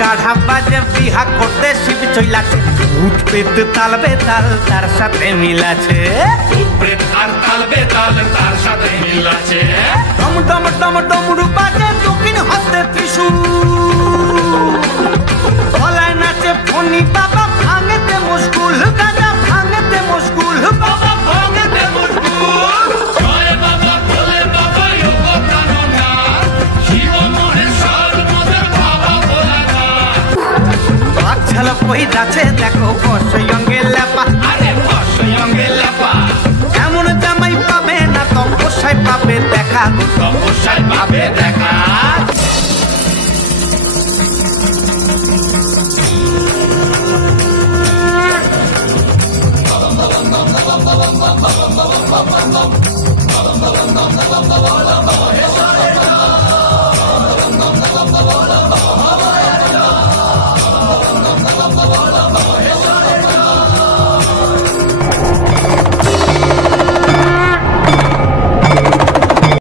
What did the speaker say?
গাঢ়া বাজে বিহা করতে শিব চইলাছে, ভূত প্রেত তাল বেতাল তার সাথে মিলাছে, ভূত প্রেত আর তাল বেতাল তার সাথে মিলাছে। ডম ডম ডম ডমরু বাজে দক্ষিণ হস্তে ত্রিশূল, গলায় নাচে ফণি বাবা ভাঙেতে মুশকুল, গাজা ভাঙেতে মুশকুল, বাবা ভাঙেতে মুশকুল। জয় বাবা ভোলে বাবা যোগ প্রাণনাথ, শিব মহেশ্বর মোদের বাবা ভোলানাথ। বাচ্চাল কই যাচ্ছে দেখো বসয়ঙ্গে লেপা, আরে বসয়ঙ্গে লেপা, এমন জামাই পাবে না তপস্যায় পাবে দেখা, তপস্যায়